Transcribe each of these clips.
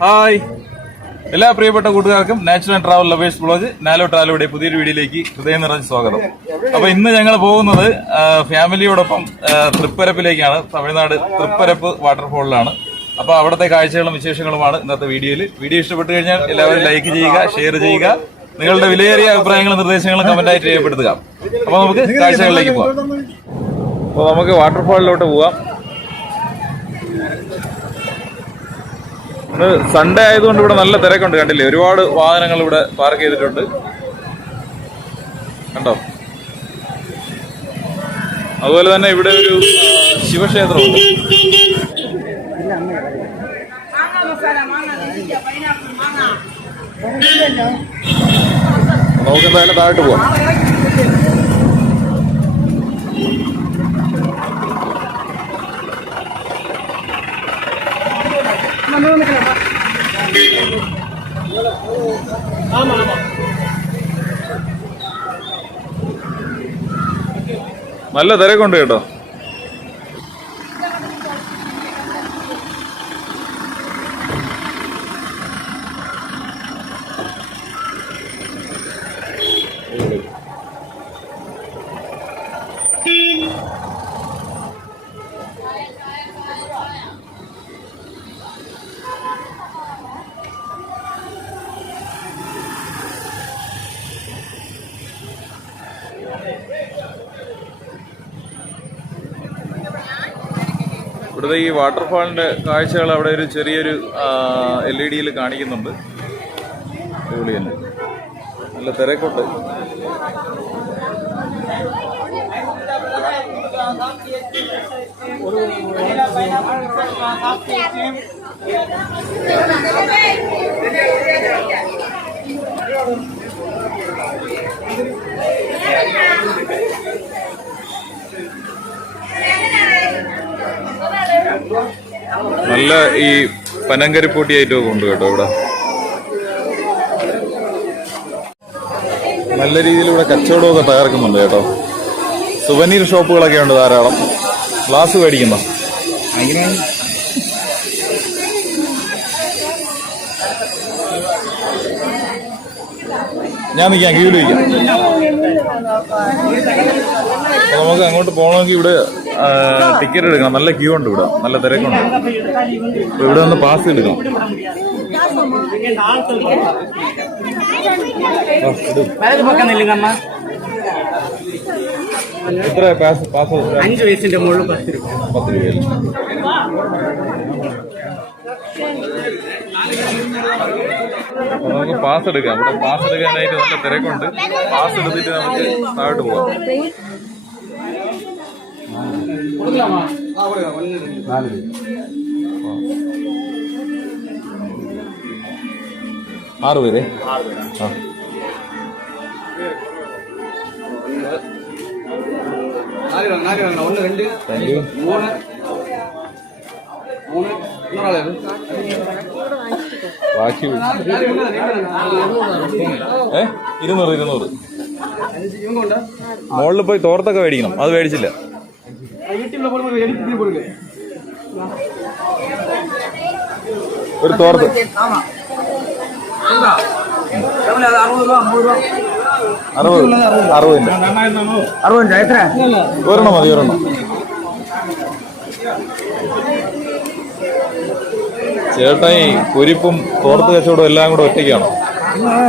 Hi എല്ലാ പ്രിയപ്പെട്ട കൂട്ടുകാർക്കും നാച്ചുറൽ ട്രാവൽ ലവേഴ്സ് വ്ളോഗ് നാലോ ട്രാവലുടെ പുതിയൊരു വീഡിയോയിലേക്ക് ഹൃദയം നിറഞ്ഞ സ്വാഗതം. അപ്പൊ ഇന്ന് ഞങ്ങൾ പോകുന്നത് ഫാമിലിയോടൊപ്പം തൃപ്പരപ്പിലേക്കാണ്. തമിഴ്നാട് തൃപ്പരപ്പ് വാട്ടർഫോളിലാണ്. അപ്പൊ അവിടുത്തെ കാഴ്ചകളും വിശേഷങ്ങളുമാണ് ഇന്നത്തെ വീഡിയോയിൽ. വീഡിയോ ഇഷ്ടപ്പെട്ടു കഴിഞ്ഞാൽ എല്ലാവരും ലൈക്ക് ചെയ്യുക, ഷെയർ ചെയ്യുക, നിങ്ങളുടെ വിലയേറിയ അഭിപ്രായങ്ങളും നിർദ്ദേശങ്ങളും കമന്റായിട്ട് രേഖപ്പെടുത്തുക. അപ്പൊ നമുക്ക് കാഴ്ചകളിലേക്ക് പോകാം. അപ്പോൾ നമുക്ക് വാട്ടർഫാളിലോട്ട് പോവാം. ഇന്ന് സൺഡേ ആയതുകൊണ്ട് ഇവിടെ നല്ല തിരക്കുണ്ട്. കണ്ടില്ലേ, ഒരുപാട് വാഹനങ്ങൾ ഇവിടെ പാർക്ക് ചെയ്തിട്ടുണ്ട്. കണ്ടോ? അതുപോലെ തന്നെ ഇവിടെ ഒരു ശിവക്ഷേത്രമുണ്ട്. നമുക്ക് എന്തായാലും താഴോട്ട് പോവാം. നല്ല തിരക്കുണ്ട് കേട്ടോ. ഇവിടുത്തെ ഈ വാട്ടർഫാളിന്റെ കാഴ്ചകൾ അവിടെ ഒരു ചെറിയൊരു LED കാണിക്കുന്നുണ്ട്. അടിപൊളി തന്നെ, നല്ല തിരക്കുണ്ട്. നല്ല ഈ പനങ്കരിപ്പൊട്ടിയായിട്ടൊക്കെ ഉണ്ട് കേട്ടോ. ഇവിടെ നല്ല രീതിയിൽ ഇവിടെ കച്ചവടമൊക്കെ തകർക്കുന്നുണ്ട് കേട്ടോ. സുവനീർ ഷോപ്പുകളൊക്കെ ഉണ്ട് ധാരാളം. ഗ്ലാസ് മേടിക്കുന്ന ഞാൻ നിൽക്കാം, ക്യൂല് നിൽക്കാം. നമുക്ക് അങ്ങോട്ട് പോകണമെങ്കിൽ ഇവിടെ ടിക്കറ്റ് എടുക്കണം. നല്ല ക്യൂ ഉണ്ട് ഇവിടെ, നല്ല തിരക്കുണ്ട്. ഇവിടെ നിന്ന് പാസ് എടുക്കണം. എത്ര പാസ്? 5 വയസ്സിന്റെ മുകളിൽ 10 രൂപ. നമുക്ക് പാസ് എടുക്കാം. ഇവിടെ പാസ് എടുക്കാനായിട്ട് നല്ല തിരക്കുണ്ട്. പാസ് എടുത്തിട്ട് നമുക്ക് താഴോട്ട് പോകാം. 6 പേരെ. ബാക്കി 200. മുകളിൽ പോയി തോർത്തൊക്കെ മേടിക്കണം. അത് മേടിച്ചില്ല. ഒരു തോർത്ത് 60 എത്ര? ഒരെണ്ണം മതി, ഒരെണ്ണം. ചേട്ടായി പൊരിപ്പും തോർത്ത് കച്ചവടം എല്ലാം കൂടെ ഒറ്റയ്ക്കാണോ?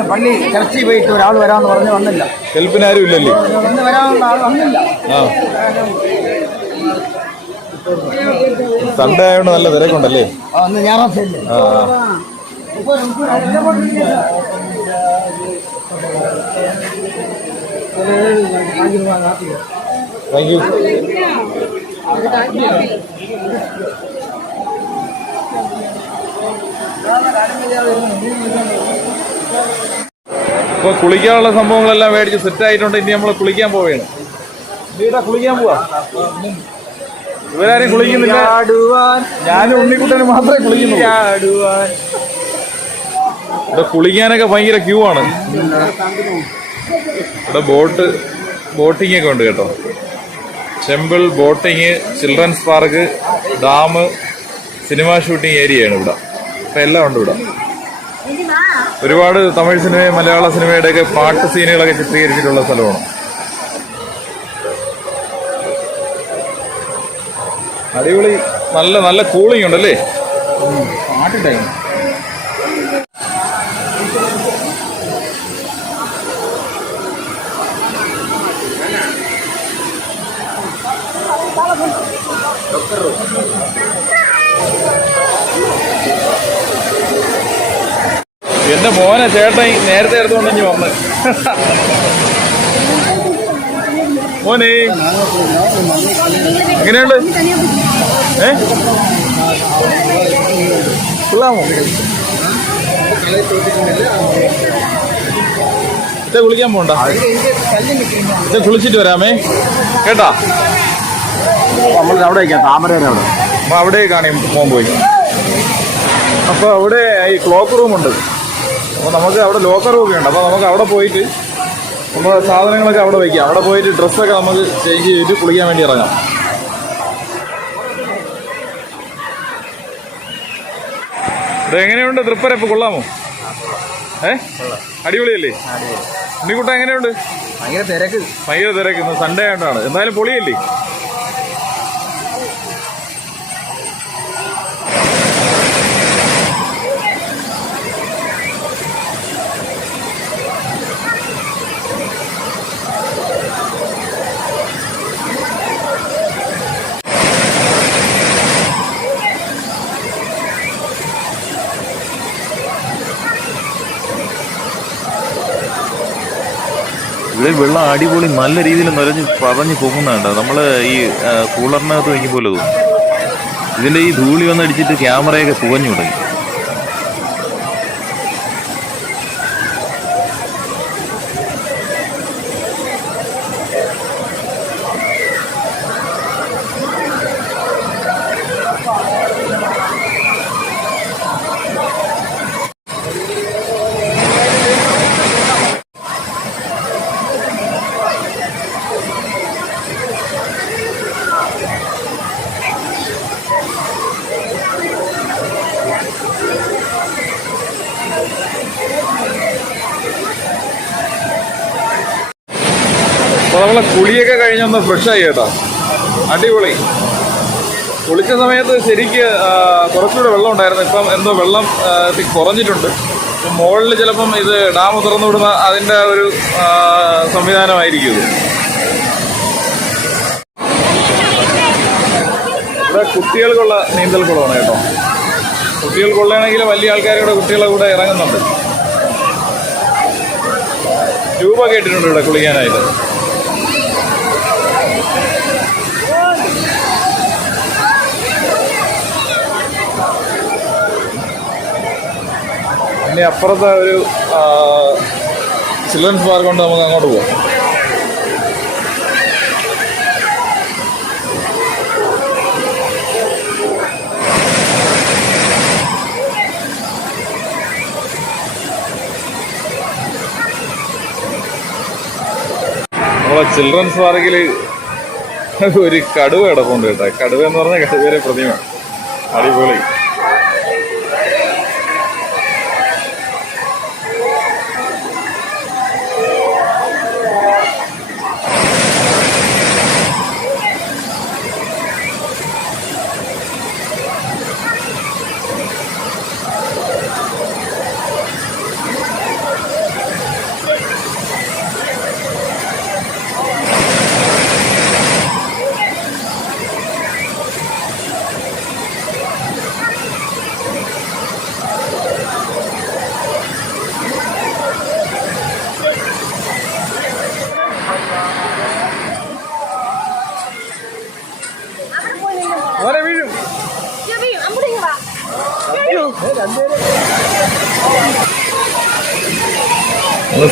പള്ളി ചർച്ചയിൽ പോയിട്ട് ഒരാൾ വരാമെന്ന് പറഞ്ഞ് വന്നില്ല. ഹെൽപ്പിനാരും ഇല്ലല്ലേ? ഇന്ന് വരാനുള്ള ആൾ വന്നില്ല. സൺഡേ ആയതുകൊണ്ട് നല്ല തിരക്കുണ്ടല്ലേ? അന്ന് ഞായറാഴ്ചയല്ലേ? Thank you. ഇപ്പൊ കുളിക്കാനുള്ള സംഭവങ്ങളെല്ലാം മേടിച്ച് സെറ്റ് ആയിട്ടുണ്ട്. ഇനി നമ്മൾ കുളിക്കാൻ പോവുകയാണ്. കുളിക്കാൻ പോവാ. ഇവരാരും കുളിക്കുന്നില്ല. ഞാനും ഉണ്ണിക്കുട്ടനും മാത്രമേ കുളിക്കുന്നുള്ളൂ. ഇവിടെ കുളിക്കാനൊക്കെ ഭയങ്കര ക്യൂ ആണ്. ഇവിടെ ബോട്ടിംഗ് ഒക്കെ ഉണ്ട് കേട്ടോ. Temple, boating, children's park, dam, cinema shooting ഏരിയയാണ് ഇവിടെ. അപ്പൊ എല്ലാം ഉണ്ട് ഇവിടെ. ഒരുപാട് തമിഴ് സിനിമയും മലയാള സിനിമയുടെ ഒക്കെ പാട്ട് സീനുകളൊക്കെ ചിത്രീകരിച്ചിട്ടുള്ള സ്ഥലമാണ്. അടിപൊളി. നല്ല നല്ല കൂളിംഗ് ഉണ്ടല്ലേ പാട്ട് ടൈം. എന്റെ മോനെ ചേട്ടൻ നേരത്തെ എടുത്തോണ്ട് ഇനി വന്ന്. മോനെ എങ്ങനെയുണ്ട്? കൊള്ളാമോ? ഇത് കുളിക്കാൻ പോണ്ട, ഇത് കുളിച്ചിട്ട് വരാമേ കേട്ടാ. നമ്മൾ അവിടെ വയ്ക്കാം, താമര അവിടെ. അപ്പൊ അവിടെ കാണി മോൻ പോയി. അപ്പൊ അവിടെ ഈ ക്ലോക്ക് റൂമുണ്ട്. അപ്പോൾ നമുക്ക് അവിടെ ലോക്കർ റൂമൊക്കെ ഉണ്ട്. അപ്പോൾ നമുക്ക് അവിടെ പോയിട്ട് നമ്മുടെ സാധനങ്ങളൊക്കെ അവിടെ വയ്ക്കാം. അവിടെ പോയിട്ട് ഡ്രസ്സൊക്കെ നമുക്ക് ചേഞ്ച് ചെയ്തിട്ട് കുളിക്കാൻ വേണ്ടി ഇറങ്ങാം. ഇത് എങ്ങനെയുണ്ട് തൃപ്പരപ്പ്? കൊള്ളാമോ? അടിപൊളിയല്ലേ? ഉണ്ണിക്കുട്ട എങ്ങനെയുണ്ട്? ഭയങ്കര തിരക്ക്. ഭയങ്കര തിരക്ക്. ഇന്ന് സൺഡേ ആയിട്ടാണ്. എന്തായാലും പൊളിയല്ലേ? ഇവിടെ വെള്ളം അടിപൊളി നല്ല രീതിയിൽ നിറഞ്ഞ് പറഞ്ഞ് പോകുന്നുണ്ട്. നമ്മൾ ഈ കൂളറിനകത്ത് വയ്ക്കുമ്പോൾ തോന്നും. ഇതിൻ്റെ ഈ ധൂളി വന്നടിച്ചിട്ട് ക്യാമറയൊക്കെ പുകഞ്ഞു തുടങ്ങി. അപ്പോൾ നമ്മളെ കുളിയൊക്കെ കഴിഞ്ഞൊന്ന് ഫ്രഷായി കേട്ടോ. അടിപൊളി. കുളിച്ച സമയത്ത് ശരിക്ക് കുറച്ചുകൂടെ വെള്ളം ഉണ്ടായിരുന്നു. ഇപ്പം എന്തോ വെള്ളം കുറഞ്ഞിട്ടുണ്ട്. ഇപ്പം മുകളിൽ ചിലപ്പം ഇത് ഡാം തുറന്നു വിടുന്ന അതിൻ്റെ ഒരു സംവിധാനമായിരിക്കും ഇത്. ഇവിടെ കുട്ടികൾക്കുള്ള നീന്തൽ കുളമാണ് കേട്ടോ. കുട്ടികൾക്കുള്ളതാണെങ്കിൽ വലിയ ആൾക്കാരുടെ കുട്ടികളെ കൂടെ ഇറങ്ങുന്നുണ്ട്. ട്യൂബൊക്കെ ഇട്ടിട്ടുണ്ട് ഇവിടെ കുളിക്കാനായിട്ട്. ഇനി അപ്പുറത്തെ ഒരു ചിൽഡ്രൻസ് പാർക്ക് കൊണ്ട് നമുക്ക് അങ്ങോട്ട് പോകാം. നമ്മളെ ചിൽഡ്രൻസ് പാർക്കിൽ ഒരു കടുവ കിടപ്പുണ്ട് കേട്ടോ. കടുവ എന്ന് പറഞ്ഞാൽ കടുവയുടെ പ്രതിമ. അടിപൊളി.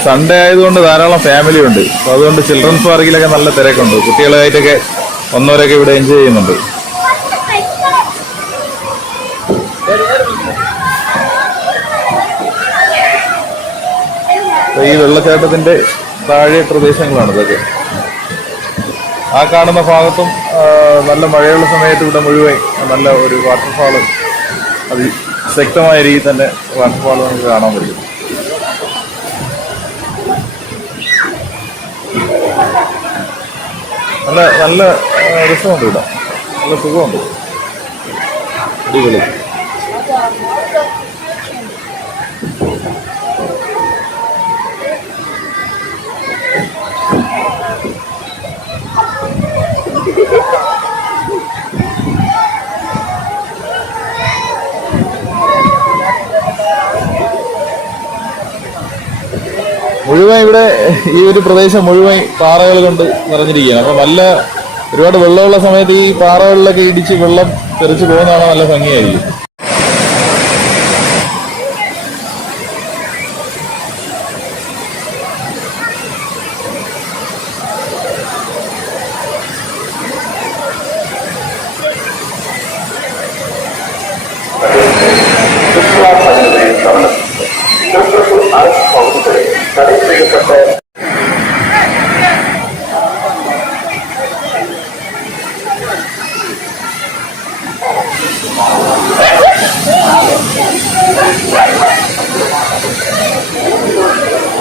സൺഡേ ആയതുകൊണ്ട് ധാരാളം ഫാമിലി ഉണ്ട്. അപ്പോൾ അതുകൊണ്ട് ചിൽഡ്രൻസ് പാർക്കിലൊക്കെ നല്ല തിരക്കുണ്ട്. കുട്ടികളായിട്ടൊക്കെ വന്നവരൊക്കെ ഇവിടെ എൻജോയ് ചെയ്യുന്നുണ്ട്. ഈ വെള്ളച്ചാട്ടത്തിന്റെ താഴെ പ്രദേശങ്ങളാണ് ഇതൊക്കെ. ആ കാണുന്ന ഭാഗത്തും നല്ല മഴയുള്ള സമയത്ത് ഇവിടെ മുഴുവൻ നല്ല ഒരു വാട്ടർഫാള് അത് ശക്തമായ രീതിയിൽ തന്നെ വാട്ടർഫാൾ നമുക്ക് കാണാൻ പറ്റും. നല്ല നല്ല രസമുണ്ട് ഇവിടെ, നല്ല സുഖമുണ്ട്, അടിപൊളി. മുഴുവൻ ഇവിടെ ഈ ഒരു പ്രദേശം മുഴുവൻ പാറകൾ കൊണ്ട് നിറഞ്ഞിരിക്കുകയാണ്. അപ്പൊ നല്ല ഒരുപാട് വെള്ളമുള്ള സമയത്ത് ഈ പാറകളിലൊക്കെ ഇടിച്ച് വെള്ളം തെറിച്ച് പോകുന്നതാണ് നല്ല ഭംഗിയായിരിക്കും.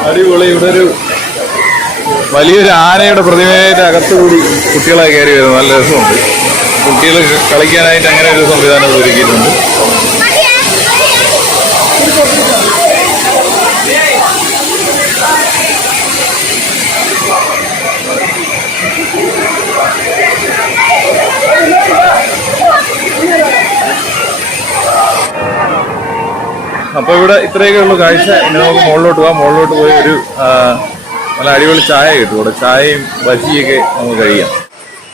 അടിപൊളി. ഇവിടെ ഒരു വലിയൊരു ആനയുടെ പ്രതിമയുടെ അകത്തുകൂടി കുട്ടികളെ കയറി വരുന്നു. നല്ല രസമുണ്ട്. കുട്ടികൾ കളിക്കാനായിട്ട് അങ്ങനെ ഒരു സംവിധാനം ഒരുക്കിയിട്ടുണ്ട്. അപ്പൊ ഇവിടെ ഇത്രയൊക്കെ ഉള്ളു കാഴ്ച. ഇനി നമുക്ക് മുകളിലോട്ട് പോവാം. മുകളിലോട്ട് പോയി ഒരു നല്ല അടിപൊളി ചായ കിട്ടും. ഇവിടെ ചായയും ബജിയൊക്കെ നമുക്ക് കഴിയാം.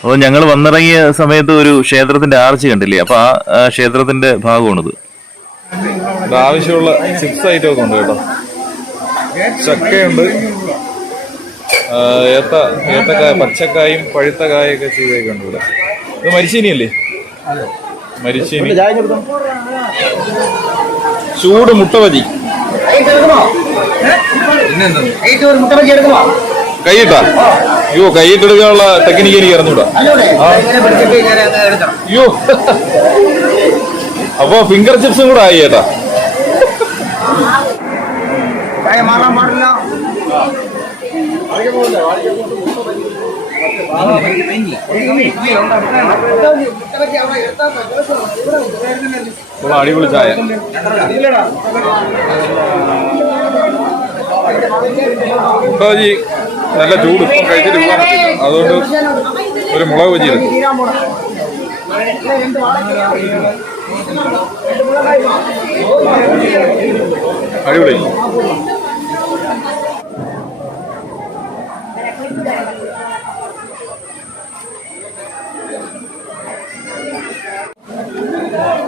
അപ്പോൾ ഞങ്ങൾ വന്നിറങ്ങിയ സമയത്ത് ഒരു ക്ഷേത്രത്തിന്റെ ആർച്ച് കണ്ടില്ലേ? അപ്പൊ ആ ക്ഷേത്രത്തിന്റെ ഭാഗമാണിത്. ആവശ്യമുള്ള ചിപ്സ് ഐറ്റം ഒക്കെ ഉണ്ട് കേട്ടോ. ചക്കയുണ്ട്, ഏത്തക്കായ, പച്ചക്കായും പഴുത്ത കായൊക്കെ ചെയ്തേക്കുണ്ട് ഇവിടെ. ഇത് മരിച്ചീനിയല്ലേ? മരിച്ചീനി, ചൂട് മുട്ട ബജി. കൈയിട്ടാ? അയ്യോ, കൈയിട്ടെടുക്കാനുള്ള ടെക്നിക്ക് എനിക്ക് അറിഞ്ഞൂടാ. അയ്യോ, അപ്പൊ ഫിംഗർ ചിപ്സും കൂടെ ആയി ചേട്ടാ. അടിപൊളി ചായ. മുട്ടബജി നല്ല ചൂട്, ഇപ്പം കഴിച്ചിട്ട് പോകാൻ പറ്റില്ല. അതുകൊണ്ട് ഒരു മുളക് ബജി എടുക്കും. അടിപൊളി.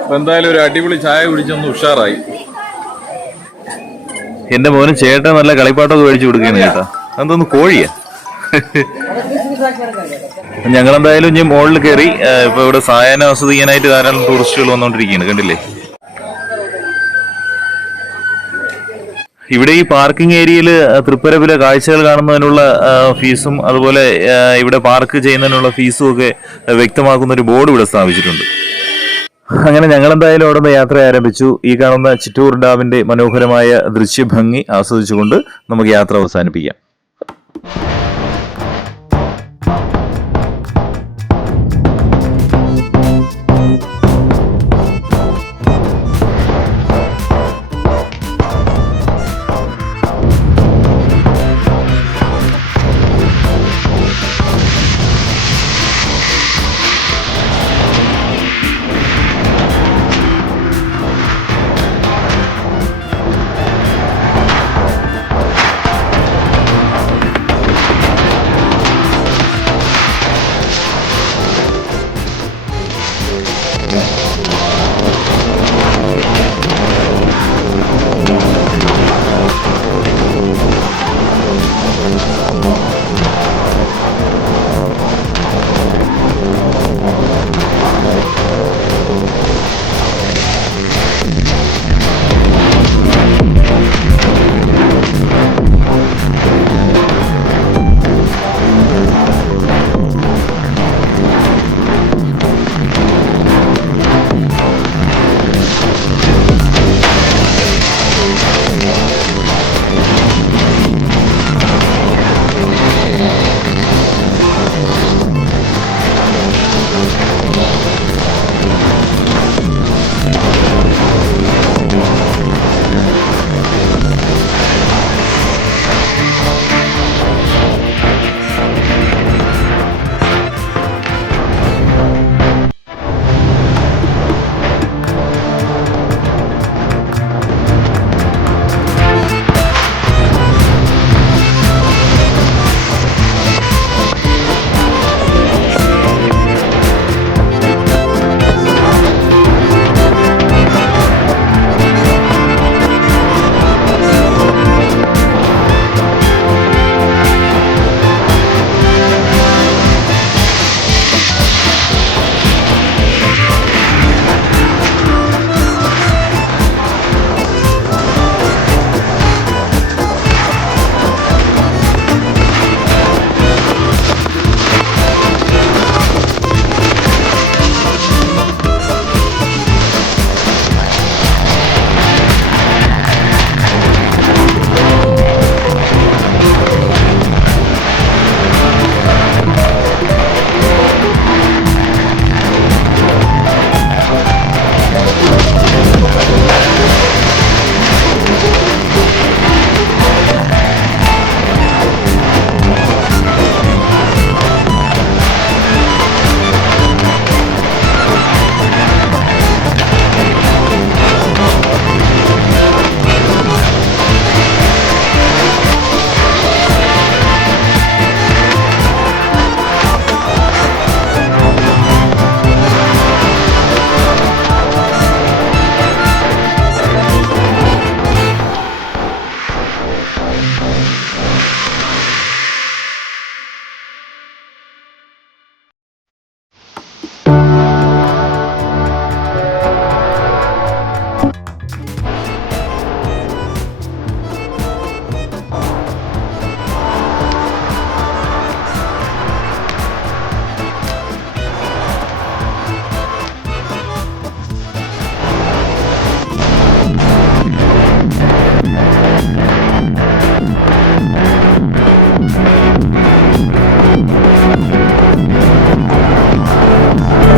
അപ്പൊ എന്തായാലും ഒരു അടിപൊളി ചായ കുടിച്ചൊന്ന് ഉഷാറായി. എന്റെ മോനും ചേട്ടൻ നല്ല കളിപ്പാട്ടൊക്കെ മേടിച്ചു കൊടുക്കുകയാണ് ചേട്ടാ. അതൊന്ന് കോഴിയാ. ഞങ്ങളെന്തായാലും ഇനി മുകളിൽ കയറി. ഇപ്പൊ ഇവിടെ സായാഹ്നം ആസ്വദിക്കാനായിട്ട് ധാരാളം ടൂറിസ്റ്റുകൾ വന്നുകൊണ്ടിരിക്കുകയാണ്, കണ്ടില്ലേ? ഇവിടെ ഈ പാർക്കിംഗ് ഏരിയയിൽ തൃപ്പരപ്പിലെ കാഴ്ചകൾ കാണുന്നതിനുള്ള ഫീസും അതുപോലെ ഇവിടെ പാർക്ക് ചെയ്യുന്നതിനുള്ള ഫീസും ഒക്കെ വ്യക്തമാക്കുന്ന ഒരു ബോർഡ് ഇവിടെ സ്ഥാപിച്ചിട്ടുണ്ട്. അങ്ങനെ ഞങ്ങളെന്തായാലും അവിടെ നിന്ന് യാത്ര ആരംഭിച്ചു. ഈ കാണുന്ന ചിറ്റൂർ ഡാമിന്റെ മനോഹരമായ ദൃശ്യഭംഗി ആസ്വദിച്ചുകൊണ്ട് നമുക്ക് യാത്ര അവസാനിപ്പിക്കാം.